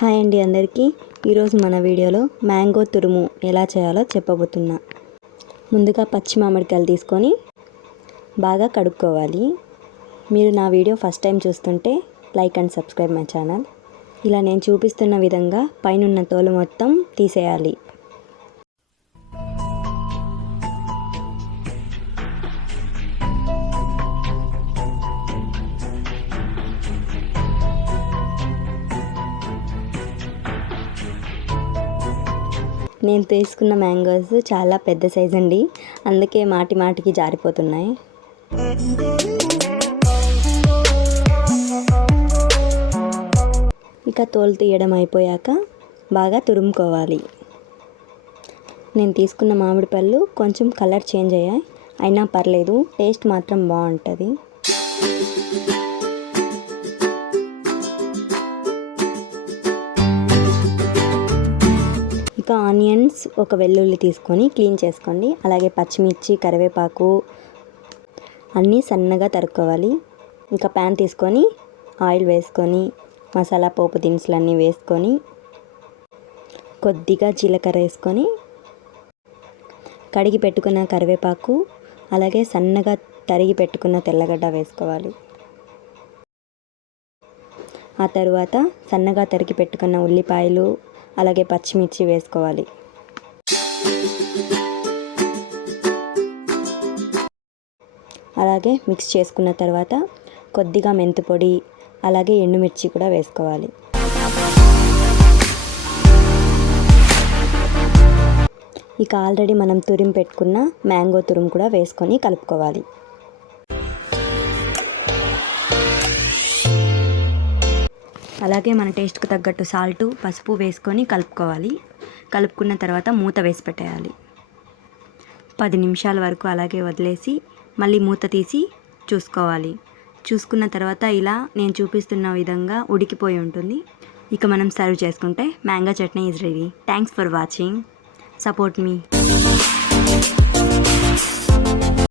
Hi అండి అందరికీ. ఈరోజు మన వీడియోలో మ్యాంగో తురుము ఎలా చేయాలో చెప్పబోతున్నా. ముందుగా పచ్చి మామిడికాయలు తీసుకొని బాగా కడుక్కోవాలి. మీరు నా వీడియో ఫస్ట్ టైం చూస్తుంటే like and subscribe my channel. ఇలా నేను చూపిస్తున్న విధంగా పైనున్న తోలు మొత్తం తీసేయాలి. నేను తీసుకున్న మ్యాంగోస్ చాలా పెద్ద సైజ్ అండి. అందుకే మాటి మాటికి జారిపోతున్నాయి. ఇక తోలు తీయడం అయిపోయాక బాగా తురుముకోవాలి. నేను తీసుకున్న మామిడి పళ్ళు కొంచెం కలర్ చేంజ్ అయ్యాయి. అయినా పర్లేదు టేస్ట్ మాత్రం బాగుంటుంది. ఇక ఆనియన్స్ ఒక వెల్లుల్లి తీసుకొని క్లీన్ చేసుకోండి. అలాగే పచ్చిమిర్చి కరివేపాకు అన్నీ సన్నగా తరుక్కోవాలి. ఇంకా ప్యాన్ తీసుకొని ఆయిల్ వేసుకొని మసాలా పోపు దినుసులు అన్నీ వేసుకొని కొద్దిగా జీలకర్ర వేసుకొని కడిగి పెట్టుకున్న కరివేపాకు అలాగే సన్నగా తరిగి పెట్టుకున్న తెల్లగడ్డ వేసుకోవాలి. ఆ తరువాత సన్నగా తరిగి పెట్టుకున్న ఉల్లిపాయలు అలాగే పచ్చిమిర్చి వేసుకోవాలి. అలాగే మిక్స్ చేసుకున్న తర్వాత కొద్దిగా మెంతిపొడి అలాగే ఎండుమిర్చి కూడా వేసుకోవాలి. ఇక ఆల్రెడీ మనం తురిమి పెట్టుకున్న మ్యాంగో తురుము కూడా వేసుకొని కలుపుకోవాలి. అలాగే మన టేస్ట్కి తగ్గట్టు సాల్టు పసుపు వేసుకొని కలుపుకోవాలి. కలుపుకున్న తర్వాత మూత వేసి పెట్టేయాలి. పది నిమిషాల వరకు అలాగే వదిలేసి మళ్ళీ మూత తీసి చూసుకోవాలి. చూసుకున్న తర్వాత ఇలా నేను చూపిస్తున్న విధంగా ఉడికిపోయి ఉంటుంది. ఇక మనం సర్వ్ చేసుకుంటే mango chutney is ready thanks for watching support me